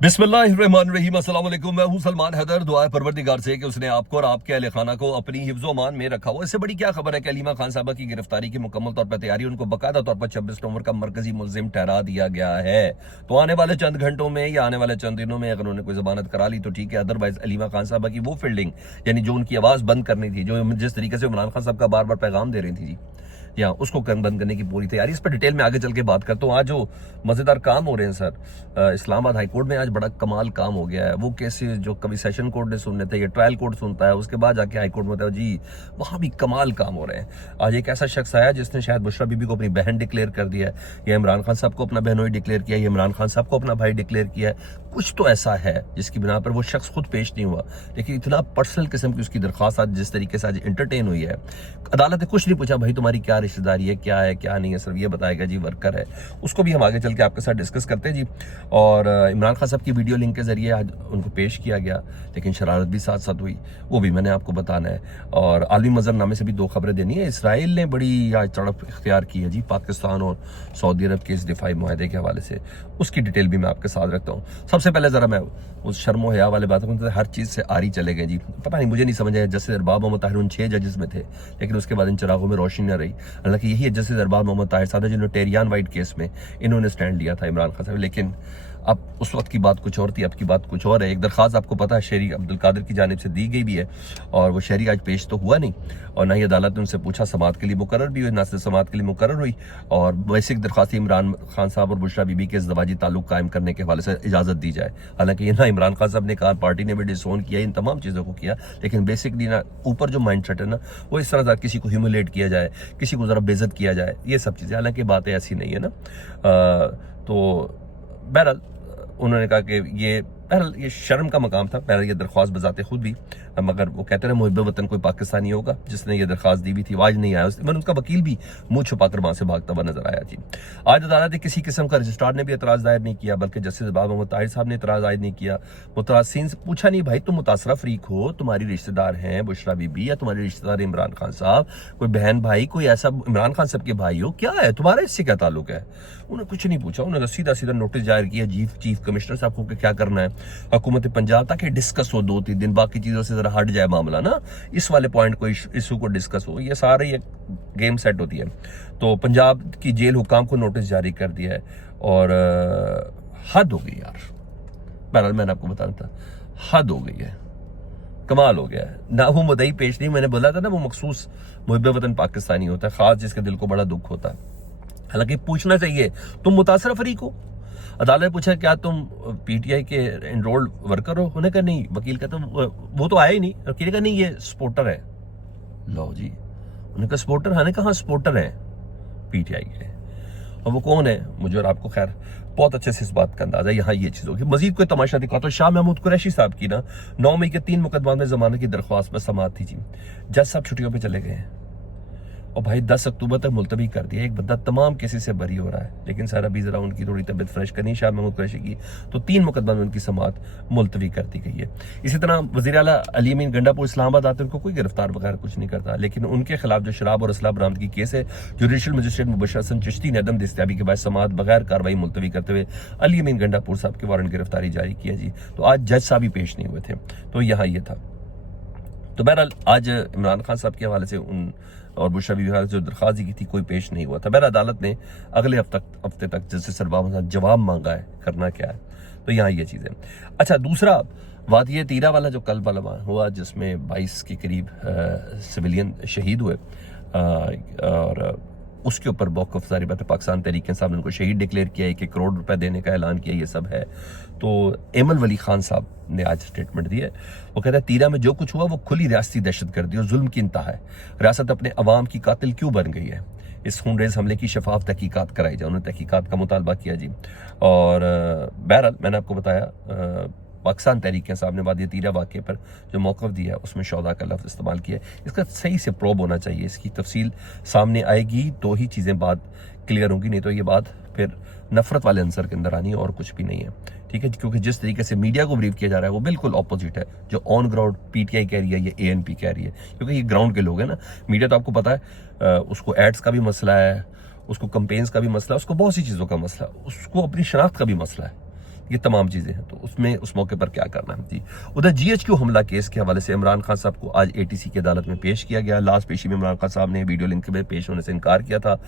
बिस्मिल्लाहिर्रहमानिर्रहीम, अस्सलाम वालेकुम। मैं हूं सलमान हैदर। दुआ है परवरदिगार से कि उसने आपको और आपके अहले खाना को अपनी हिफ्ज़ो मान में रखा हो। इससे बड़ी क्या खबर है कि अलीमा खान साहबा की गिरफ्तारी की मुकम्मल तौर पर तैयारी, उनको बाकायदा तौर पर 26 नवंबर का मरकजी मुल्जिम ठहरा दिया गया है। तो आने वाले चंद घंटों में या आने वाले चंद दिनों में अगर उन्होंने कोई जमानत करा ली तो ठीक है, अदरवाइज अलीमा खान साहबा की वो फील्डिंग, यानी जो उनकी आवाज़ बंद करनी थी, जो जिस तरीके से इमरान खान साहब का बार बार पैगाम दे रही थी जी, या उसको बंद करने की पूरी तैयारी। इस पर डिटेल में आगे चल के बात करता हूँ। आज जो मज़ेदार काम हो रहे हैं सर, इस्लामाबाद हाई कोर्ट में आज बड़ा कमाल काम हो गया है। वो केसेस जो कभी सेशन कोर्ट ने सुनने थे, ये ट्रायल कोर्ट सुनता है, उसके बाद जाके हाई कोर्ट में होता है जी, वहाँ भी कमाल काम हो रहे हैं। आज एक ऐसा शख्स आया जिसने शायद बुशरा बीबी को अपनी बहन डिक्लेयर कर दिया है, या इमरान खान साहब को अपना बहनोई डिक्लेयर किया है, या इमरान खान साहब को अपना भाई डिक्लेयर किया है। कुछ तो ऐसा है जिसकी बिना पर वो शख्स खुद पेश नहीं हुआ, लेकिन इतना पर्सनल किस्म की उसकी दरख्वास्त आज जिस तरीके से आज इंटरटेन हुई है। अदालत ने कुछ नहीं पूछा, भाई तुम्हारी क्या रिश्तेदारी है, क्या है क्या नहीं है, सिर्फ ये बताएगा जी वर्कर है। उसको भी हम आगे चल के आपके साथ डिस्कस करते हैं जी। और इमरान खान साहब की वीडियो लिंक के जरिए आज उनको पेश किया गया, लेकिन शरारत भी साथ साथ हुई, वो भी मैंने आपको बताना है। और आलमी मजरनामे से भी दो खबरें देनी है। इसराइल ने बड़ी आज तड़प इख्तियार की है जी पाकिस्तान और सऊदी अरब के इस दिफाई मुआहदे के हवाले से, उसकी डिटेल भी मैं आपके साथ रखता हूँ। सबसे पहले जरा मैं उस शर्मो हया वाले बात करूँ, हर चीज़ से आरी चले गए जी। पता नहीं, मुझे नहीं समझ आया। जस्टिस अरबाब मोहम्मद ताहिर उन 6 जजेस में थे, लेकिन उसके बाद इन चिरागों में रोशनी न रही। हालांकि यही है जस्टिस अरबाब मोहम्मद ताहिर साहब जिन्होंने टेरियान वाइट केस में इन्होंने स्टैंड लिया था इमरान खान साहब, लेकिन अब उस वक्त की बात कुछ और थी, अब की बात कुछ और है। एक दरख्वास्त आपको पता है शहरी अब्दुल कादिर की जानिब से दी गई भी है, और वो शहरी आज पेश तो हुआ नहीं, और ना ही अदालत ने उनसे पूछा, समात के लिए मुकर्रर भी हुई, ना सिर्फ समात के लिए मुकर्रर हुई। और बेसिक दरख्वास्त इमरान खान साहब और बुशरा बीबी के ज़वाजी ताल्लुक कायम करने के हवाले से इजाज़त दी जाए। हालांकि ये ना इमरान खान साहब ने कहा, पार्टी ने भी डिसोन किया, इन तमाम चीज़ों को किया, लेकिन बेसिकली ना ऊपर जो माइंड सेट है ना, वो इस तरह किसी को ह्यूमिलेट किया जाए, किसी को ज़रा बेइज्जत किया जाए, ये सब चीज़ें, हालांकि बातें ऐसी नहीं है ना। तो बहरहाल उन्होंने कहा कि ये शर्म का मकाम था। पहले ये दरख्वास्त बजाते खुद भी, मगर वो कहते रहे मुहिब वतन कोई पाकिस्तानी होगा जिसने ये दरख्वास्त दी हुई थी, आज नहीं आया। मैंने उसका वकील भी मुंह छुपाकर वहां से भागता हुआ नजर आया जी। आज अदालत ने किसी किस्म का रजिस्ट्रार ने भी एतराज दायर नहीं किया, बल्कि जस्टिस अरबाब मोहम्मद ताहिर साहब ने एतराज दायर नहीं किया। मुतरासिन से पूछा नहीं, भाई तुम मुतासरा फरीक हो, तुम्हारी रिश्तेदार हैं बुशरा बीबी, या तुम्हारी रिश्तेदार इमरान खान साहब, कोई बहन भाई, कोई ऐसा इमरान खान साहब के भाई हो, क्या है तुम्हारा, इससे क्या ताल्लुक है? उन्होंने कुछ नहीं पूछा। उन्होंने सीधा सीधा नोटिस जारी किया चीफ कमिश्नर साहब को कि क्या करना है हुकूमत पंजाब, ताकि डिस्कस हो 2-3 दिन, बाकी चीजों से जरा हट जाए मामला ना, इस वाले पॉइंट को, इशू को डिस्कस हो। ये सारे ये गेम सेट होती है। तो पंजाब की जेल हुकाम को नोटिस जारी कर दिया है, और हद हो गई यार। बहरहाल मैंने आपको बताना था, हद हो गई है, कमाल हो गया है ना। वो मुद्दई पेश नहीं, मैंने बोला था ना, वो मखसूस मुहिब वतन पाकिस्तानी होता है, खास जिसके दिल को बड़ा दुख होता है। हालांकि पूछना चाहिए, तुम मुतासरा फरीक हो? अदालत ने पूछा क्या तुम पीटीआई के एनरोल्ड वर्कर हो? उन्होंने कहा नहीं। वकील कहता वो तो आया ही नहीं। वकील ने कहा नहीं, ये सपोर्टर है। लो जी, उन्होंने कहा सपोर्टर? हाँ, कहा सपोर्टर है पीटीआई के। और वो कौन है? मुझे और आपको खैर बहुत अच्छे से इस बात का अंदाजा। यहाँ ये चीज होगी। मजीद कोई तमाशा दिखाता तो शाह महमूद कुरैशी साहब की ना 9 मई के 3 मुकदमा में जमानत की दरख्वास्त पर समाअत थी जी। जज साहब छुट्टियों पर चले गए हैं, और भाई 10 अक्टूबर तक मुलतवी कर दिया। एक बंदा तमाम केसेस से बरी हो रहा है, लेकिन सर अभी जरा उनकी थोड़ी तबीयत फ्रेश करनी शाह महमूद कुरैशी की, तो 3 मुकदमा में उनकी समाअत मुलतवी कर दी गई है। इसी तरह वज़ीर आला अली अमीन गंडापुर इस्लामाबाद आते हैं, उनको कोई गिरफ्तार वगैरह कुछ नहीं करता, लेकिन उनके खिलाफ जो शराब और असला बरामदगी केस है, जुडिशल मजिस्ट्रेट मुबशर हसन चिश्ती ने अदम दस्तयाबी के बाद समाअत बगैर कार्रवाई मुलतवी करते हुए अली अमीन गंडापुर साहब के वारंट गिरफ्तारी जारी किया जी। तो आज जज साहब भी पेश नहीं हुए थे, तो यहाँ ये था। तो बहरहाल आज इमरान खान साहब के हवाले से उन और बुशरा बीबी के जो दरख्वास्त की थी, कोई पेश नहीं हुआ था। बहरहाल अदालत ने अगले हफ्ते तक जस्टिस अरबाब साहब जवाब मांगा है, करना क्या है। तो यहाँ ये चीज़ है। अच्छा, दूसरा बात ये तीरा वाला जो कल वाला हुआ, जिसमें 22 के करीब सिविलियन शहीद हुए, और उसके ऊपर मौक़िफ़ जारी बात है, पाकिस्तान तहरीक साहब ने उनको शहीद डिक्लेयर किया, 1 करोड़ रुपए देने का ऐलान किया, ये सब है। तो एमल वली खान साहब ने आज स्टेटमेंट दी है। वो कहता है तीरा में जो कुछ हुआ वो खुली रियासती दहशतगर्दी और जुल्म की इंतहा है। रियासत अपने अवाम की कातिल क्यों बन गई है? इस खूनरेज हमले की शफाफ तहकीकात कराई जाए। उन्होंने तहकीकात का मुतालबा किया जी। और बहरहाल मैंने आपको बताया, पाकिस्तान तहरीक साहब ने बाद तीरा वाक़े पर जो मौक़िफ़ दिया है उसमें शौदा का लफ्ज़ इस्तेमाल किया है। इसका सही से प्रोब होना चाहिए, इसकी तफसील सामने आएगी तो ही चीज़ें बात क्लियर होंगी, नहीं तो ये बात फिर नफरत वाले अंसर के अंदर आनी है और कुछ भी नहीं है। ठीक है, क्योंकि जिस तरीके से मीडिया को ब्रीफ किया जा रहा है वो बिल्कुल ऑपोजिट है। जो ऑन ग्राउंड पीटीआई कह रही है, ये एएनपी कह रही है, क्योंकि ये ग्राउंड के लोग हैं ना। मीडिया तो आपको पता है उसको एड्स का भी मसला है, उसको कंपेन्स का भी मसला है, उसको बहुत सी चीज़ों का मसला है, उसको अपनी शनाख्त का भी मसला है। ये तमाम चीज़ें हैं। तो उसमें उस मौके पर क्या करना है जी। उधर GHQ हमला केस के हवाले से इमरान खान साहब को आज ATC की अदालत में पेश किया गया। लास्ट पेशी में इमरान खान साहब ने वीडियो लिंक में पेश होने से इनकार किया था।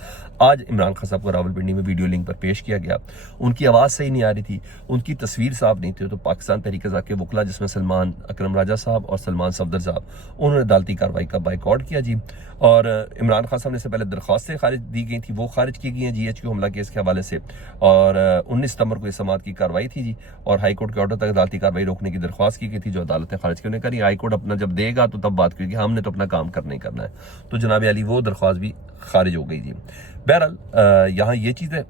आज इमरान खान साहब को रावलपिंडी में वीडियो लिंक पर पेश किया गया। उनकी आवाज़ सही नहीं आ रही थी, उनकी तस्वीर साफ नहीं थी। तो पाकिस्तान तहरीक इंसाफ के वकला जिसमें सलमान अकरम राजा साहब और सलमान सफदर साहब, उन्होंने अदालती कार्रवाई का बाइकआउट किया जी। और इमरान खान साहब ने इससे पहले दरख्वास्तें खारिज दी गई थी, वो खारिज की गई हैं GHQ हमला केस के हवाले से। और 19 सितंबर को इस समाअत की कार्रवाई थी जी, और हाई कोर्ट के ऑर्डर तक अदालती कार्रवाई रोकने की दरख्वास्त की गई थी, जो अदालत ने खारिज की। उन्होंने कहा हाई कोर्ट अपना जब देगा तो तब बात करेगी, हमने तो अपना काम करना ही करना है। तो जनाब अली वो दरख्वास्त भी खारिज हो गई जी। बहरहाल यहाँ ये चीज़ है।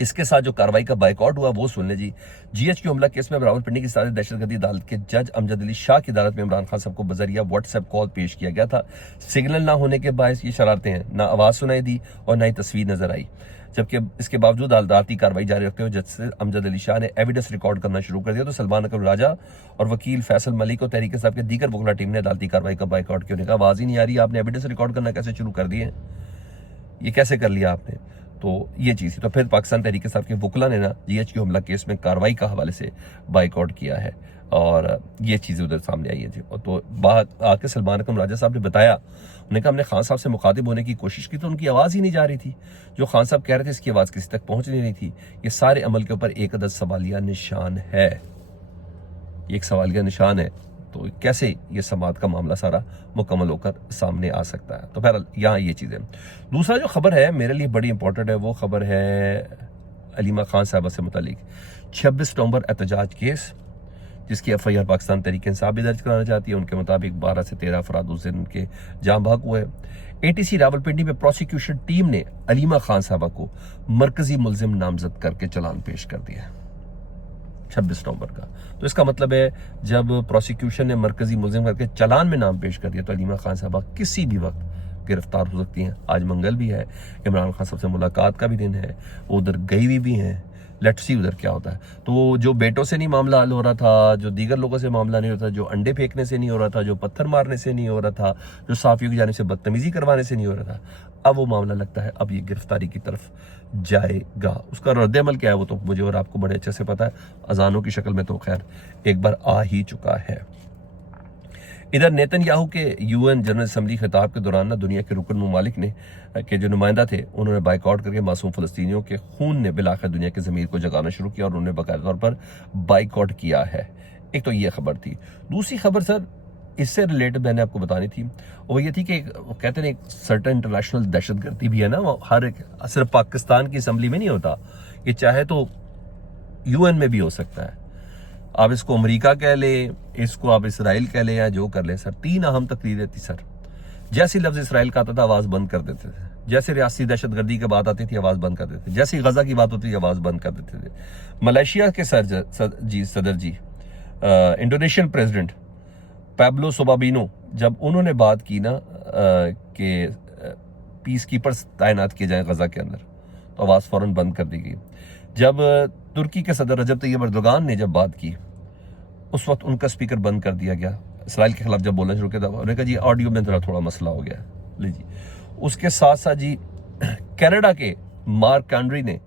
इसके साथ जो कार्रवाई का बाइकआउट हुआ वो सुन ले जी। GHQ हमला केस में रावलपिंडी की सारी दहशतगर्दी अदालत के जज अमजद अली शाह की अदालत में इमरान खान साहब को बजरिया व्हाट्सएप कॉल पेश किया गया था। सिग्नल ना होने के बायस ये शरारतें हैं, ना आवाज़ सुनाई दी और ना ही तस्वीर नजर आई। जबकि इसके बावजूद अदालती कार्रवाई जारी रखते हुए जज अमजद अली शाह ने एविडेंस रिकॉर्ड करना शुरू कर दिया। तो सलमान अकरम राजा और वकील फैसल मलिक और तहरीक इंसाफ के दीगर वकला टीम ने अदालती कार्रवाई का बाइकआउट किया। उन्होंने कहा आवाज़ ही नहीं आ रही, आपने एविडेंस रिकॉर्ड करना कैसे शुरू कर दिए, ये कैसे कर लिया आपने। तो ये चीज़ थी। तो फिर पाकिस्तान तहरीक इंसाफ के वकला ने ना GHQ हमला केस में कार्रवाई का हवाले से बाइकआउट किया है, और ये चीज़ें उधर सामने आई है जी। और तो बात आके सलमान अकरम राजा साहब ने बताया, उन्होंने कहा हमने खान साहब से मुखातिब होने की कोशिश की तो उनकी आवाज़ ही नहीं जा रही थी। जो खान साहब कह रहे थे इसकी आवाज़ किसी तक पहुँच नहीं रही थी। ये सारे अमल के ऊपर एक अदद सवालिया निशान है, ये एक सवालिया निशान है। तो कैसे ये समाअत का मामला सारा मुकम्मल होकर सामने आ सकता है। तो बहरहाल यहाँ ये चीज़ है। दूसरा जो खबर है मेरे लिए बड़ी इंपॉर्टेंट है, वो खबर है अलीमा खान साहबा से मुतालिक 26 नवंबर एहतजाज केस, जिसकी FIR पाकिस्तान तहरीक इंसाफ भी दर्ज कराना चाहती है। उनके मुताबिक 12 से 13 अफराद उस दिन उनके जाम भाग हुए। ATC रावलपिंडी में प्रोसिक्यूशन टीम ने अलीमा खान साहबा को मरकजी मुलजिम नामजद करके चलान पेश कर दिया 26 नवंबर का। तो इसका मतलब है जब प्रोसिक्यूशन ने मरकजी मुलजिम करके चलान में नाम पेश कर दिया तो अलीमा खान साहबा किसी भी वक्त गिरफ्तार हो सकती हैं। आज मंगल भी है, इमरान खान साहब से मुलाकात का भी दिन है, वो उधर गई भी हैं। लेट्स सी उधर क्या होता है। तो जो बेटों से नहीं मामला हल हो रहा था, जो दीगर लोगों से मामला नहीं होता, जो अंडे फेंकने से नहीं हो रहा था, जो पत्थर मारने से नहीं हो रहा था, जो साफियों की जानिब से बदतमीजी करवाने से नहीं हो रहा था, अब वो मामला लगता है अब ये गिरफ्तारी की तरफ जाएगा। उसका रद्द-ए-अमल क्या है वो तो मुझे और आपको बड़े अच्छे से पता है। अजानों की शक्ल में तो खैर एक बार आ ही चुका है। इधर नेतन्याहू के UN जनरल असम्बली खिताब के दौरान ना दुनिया के रुकन ममालिक ने के जो नुमाइंदा थे उन्होंने बाइकआउट करके मासूम फ़लस्तीनियों के खून ने बिलाखिर दुनिया की ज़मीर को जगाना शुरू किया और उन्होंने बाकायदा तौर पर बाइकआउट किया है। एक तो ये खबर थी। दूसरी खबर सर इससे रिलेटेड मैंने आपको बतानी थी, वो ये थी कि कहते हैं एक सर्टेन इंटरनेशनल दहशतगर्दी भी है ना, वो हर एक सिर्फ पाकिस्तान की असम्बली में नहीं होता, ये चाहे तो UN में भी हो सकता है। आप इसको अमेरिका कह लें, इसको आप इसराइल कह लें या जो कर लें सर, 3 अहम तकरीरें थी सर। जैसे लफ्ज़ इसराइल का आता था आवाज़ बंद कर देते थे, जैसे रियासती दहशतगर्दी की बात आती थी आवाज़ बंद कर देते थे, जैसे गजा की बात होती थी आवाज़ बंद कर देते थे। मलेशिया के सदर जी इंडोनेशियन प्रेसिडेंट पैब्लो सोबाबिनो जब उन्होंने बात की ना कि पीस कीपर्स तैनात किए जाएं गजा के अंदर, तो आवाज़ फ़ौरन बंद कर दी गई। जब तुर्की के सदर रजब तैयब एर्दोगान ने जब बात की उस वक्त उनका स्पीकर बंद कर दिया गया। इसराइल के खिलाफ जब बोलना शुरू किया था उन्होंने कहा जी ऑडियो में थोड़ा मसला हो गया लीजिए। उसके साथ साथ जी कनाडा के मार्क कैंड्री ने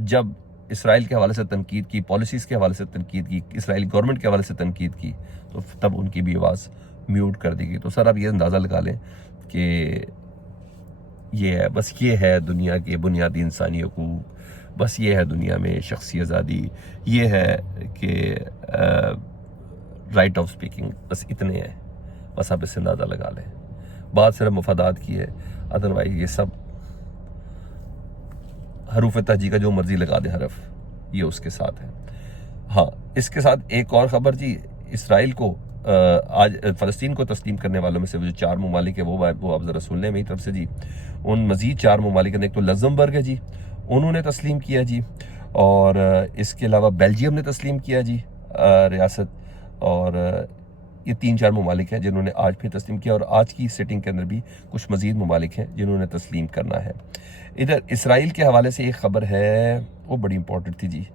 जब इसराइल के हवाले से तनकीद की, पॉलिसीज़ के हवाले से तनकीद की, इसराइली गवर्नमेंट के हवाले से तनकीद की, तो तब उनकी भी आवाज़ म्यूट कर दी गई। तो सर आप ये अंदाज़ा लगा लें कि ये है, बस ये है दुनिया के बुनियादी इंसानी हकूक़, बस ये है दुनिया में शख्सी आज़ादी, ये है कि राइट ऑफ स्पीकिंग, बस इतने हैं। बस आप इससे अंदाज़ा लगा लें। बात सिर्फ मफादात की है, अदरवाइज ये सब हरूफ तहजी का जो मर्जी लगा दे हरफ, ये उसके साथ है। हाँ, इसके साथ एक और ख़बर जी, इसराइल को आज फ़लस्तीन को तस्लीम करने वालों में से जो 4 ममालिक है वो आप ज़रा सुन लें मेरी तरफ से जी। उन मज़ीद 4 ममालिक एक तो लग्ज़मबर्ग है जी, उन्होंने तस्लीम किया जी, और इसके अलावा बेल्जियम ने तस्लीम किया जी रियासत, और ये 3-4 ममालिक हैं जिन्होंने आज फिर तस्लीम किया, और आज की सिटिंग के अंदर भी कुछ मज़ीद ममालिक हैं जिन्होंने तस्लीम करना है। इधर इसराइल के हवाले से एक ख़बर है वो बड़ी इंपॉर्टेंट थी जी,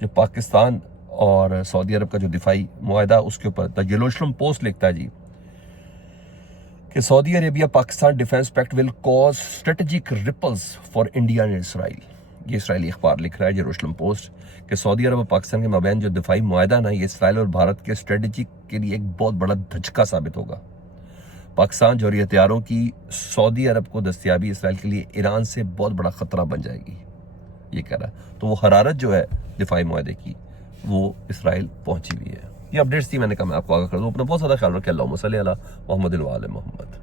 जो पाकिस्तान और सऊदी अरब का जो दिफाई मुआहदा उसके ऊपर द जेरूसलम पोस्ट लिखता है जी कि Saudi Arabia Pakistan defence pact will cause strategic ripples for India and Israel. ये इसराइली अखबार लिख रहा है जेरूशलम पोस्ट कि सऊदी अरब और पाकिस्तान के माबैन जो दिफाई मुआहदा ना, ये इसराइल और भारत के स्ट्रेटजी के लिए एक बहुत बड़ा धचका साबित होगा। पाकिस्तान जौहरी हथियारों की सऊदी अरब को दस्तयाबी इसराइल के लिए ईरान से बहुत बड़ा खतरा बन जाएगी, ये कह रहा है। तो वो हरारत जो है दिफाई मुआहदे की, वो इसराइल पहुंची हुई है। ये अपडेट्स थी, मैंने कहा मैं आपको आगाह कर दूं। अपना बहुत ज़्यादा ख्याल रखें। अल्लाहुम्मा सल्ली अला मुहम्मद व आले मुहम्मद।